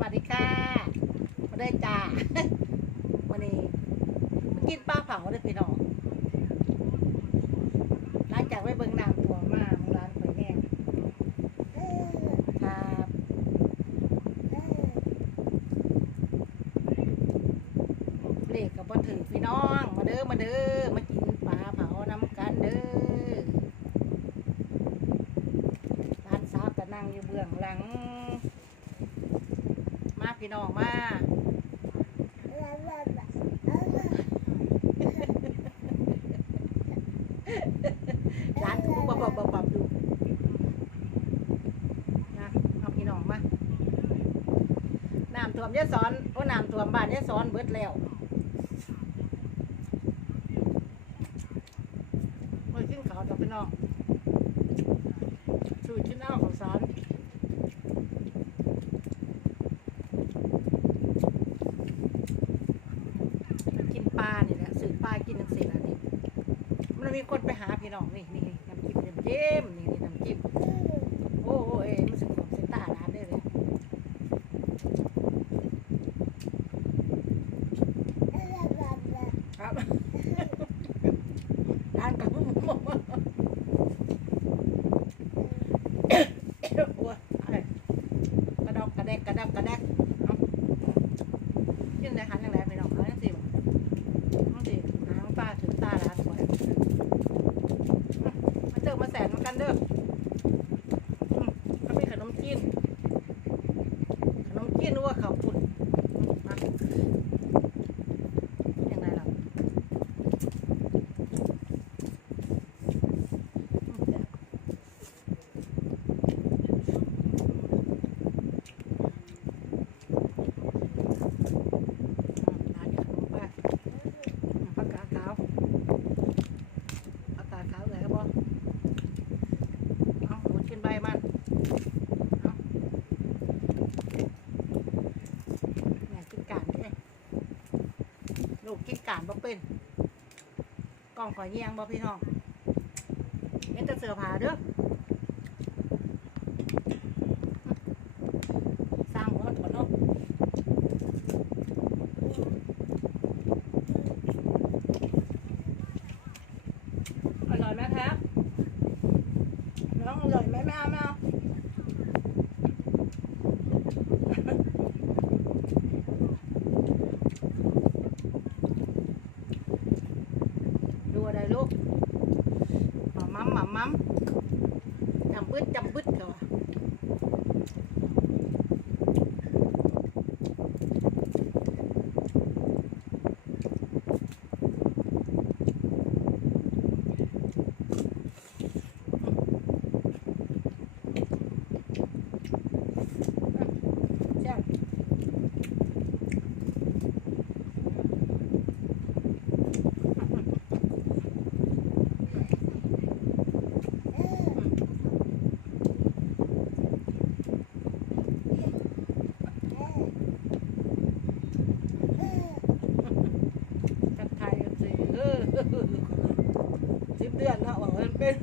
วัสดีค่ะมาได้จ้าวันนี้มากินปลาเผาเลยพี่น้องหลังจากไปเบิ่งน้ำท่วมมาของร้านข่อยแม่ครับเลขกับบ่ถือพี่น้อง มาเด้อมาเด้อมากินปลาเผาน้ำกันเด้อร้านสาวก็นั่งอยู่เบื้องหลัง มา พี่น้องมาร้านถูกบับบับบับบับดูนะเอาพี่น้องมาน้ำท่วมยะสอนโอ้น้ำท่วมบ้านยะสอนเบิดแล้วโอ้ยขึ้นเขาวต่อพี่น้องสูตรขึ้นเอาของสอนปลาเนี่ยแหละซื้อปลากินนังสิละนี่ มันมีคนไปหาพี่น้องนี่นี่น้ำจิ้มน้ำจิ้มนี่นี่น้ำจิ้มโอ้โหเอ้ยมันสุดของเซต้าร้านได้เลยครับร้านกับมึงบอกว่าโอ้ยอะไรกระดอกกระแดกกระดับกระแดกเอากินได้หันยังไงพี่น้องเอาจังสิบ่ น้องสิหางป้าถึงตาร้านสวยมาเจอมาแสนมา กันเด้ออืมก็มีขนมจีนขนมจีนหรือว่าข้าวปุ้นอืมมายังไงล่ะอืมเดี๋ยวอืมหาจากขนมป้า ผักกาดขาวผักกาดขาวเลยครับบอเอาหมดกินใบมันเอาแม่กินกานเด้ลู กกินการบ่เป็นกล่องขอยเยียงบ่พี่น้องเอ็นแต่เสือผาเด้อสร้างหัวถอนเนาะ อร่อยไหมครับน้องอร่อยไหมไม่เอาไม่เอาดูอะไรลูกหมามัมหมามัม จำบึดจำบึดเขาอะใช่ทักทายกันสิเออสิบเดือนแล้วหวังว่ามันเป็น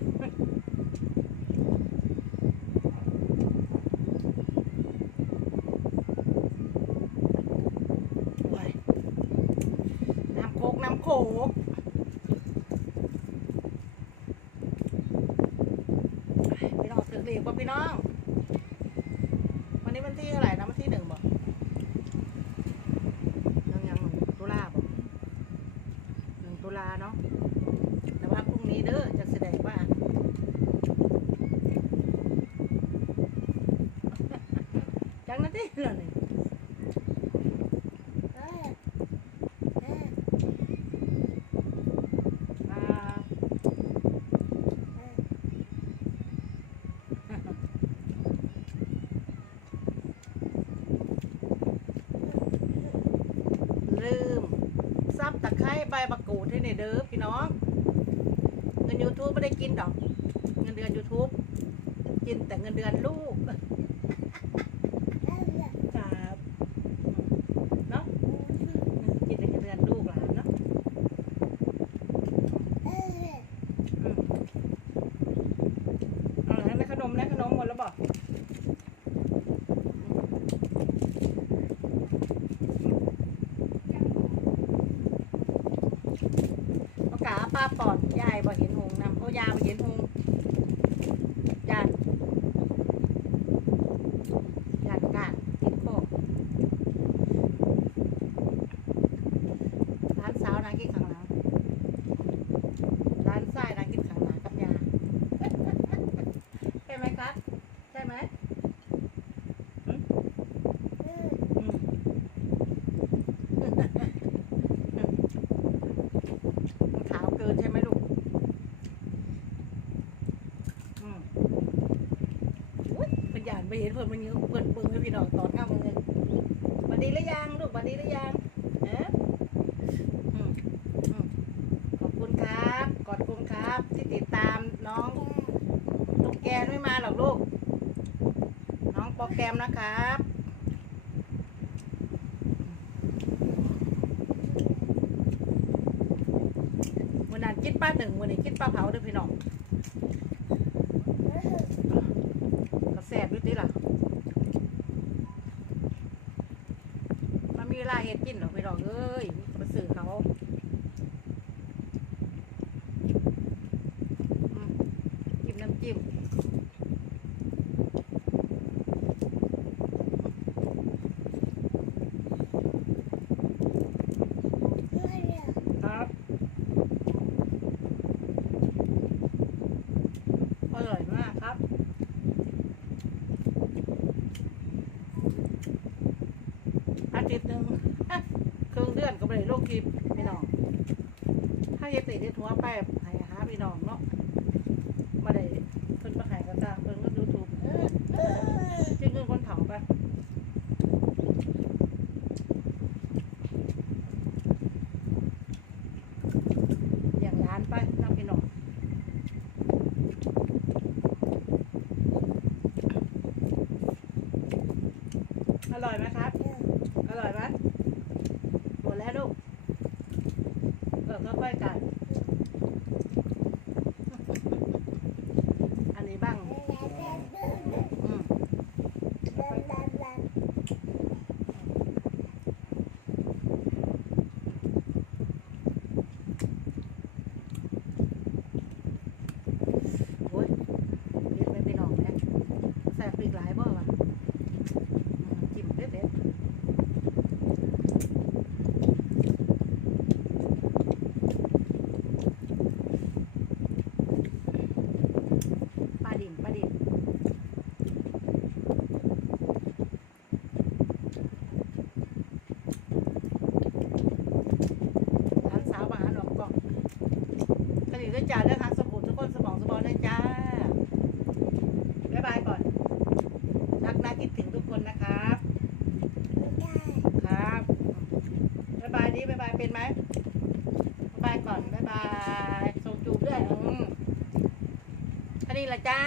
โอ้ยน้ำโคกน้ำโคก พี่น้องถึงเรีกว่าพี่น้อง วันนี้วันที่เท่าไหร่นะวันที่หนึ่งบอกยังยังตุลาบอกหนึ่งตุลาเนาะแต่ว่าพรุ่งนี้เด้อจะแสดงว่าจังนาทีเหรอนี่อ่าลืมซั บตะไคร้ใบมะกรูดให้ในเด้อพี่น้อง เงินยูทูบไม่ได้กินดอก เงินเดือนยูทูบกินแต่เงินเดือนลูก Bây 通 พื่อนมันยืนเพื่นเบิ่งให้พี่น้องตอนข้ามเลยบันดีหรือยังลูกบันดีหรือยังเอ๊ะขอบคุณครับขอบคุณครับ ที่ติดตามน้องตุ๊กแกไม่มาหรอกลูก น้องโปรแกรมนะครับวันนั้นกินปลาหนึ่งวันนี้กินปลาเผาด้วยพี่น้องก็แซ่บด้วยติล่ะมันมี เฮ็ดกินหรอกพี่หรอกเอ้ยมาสื่อเขาจิ้มน้ำจิ้มครับ อร่อยมากครับ อาทิตย์หนึ่ง ครึ่งเดือนก็ไม่ได้โรคกิบพี่น้อง ถ้าเฮ็ดติดที่หัวไปให้หาพี่น้องเนาะมาได้เพิ่นมาให้กระจ้างเพิ่นก็ยูทูบจริงๆคนเผาไปอย่างร้านไปน้องพี่น้อง อร่อยไหมครับ อร่อยไหมหมดแล้วลูก เออค่อยๆกัด อันนี้บ้าง อืมโอ้ยเด็ดไปพี่น้องเนี่ยใส่ปลีกหลายบ่วะอืมจิ้มเด็ดเด็ดปลาดิ่มปลาดิ่มทานสาวมาหาหลวงกล่องกระดิ่งด้วยจ้าเรื่องหางสมุดทุกคนสมองสมองด้วยจ้า บ๊ายบายก่อน รัก นะคิดถึงทุกคนนะครับครับบ๊ายบายดิบ๊ายบายเป็นไหมบ๊ายบายก่อนบ๊ายบายส่งจูบด้วยอืมแค่นี้ละจ้า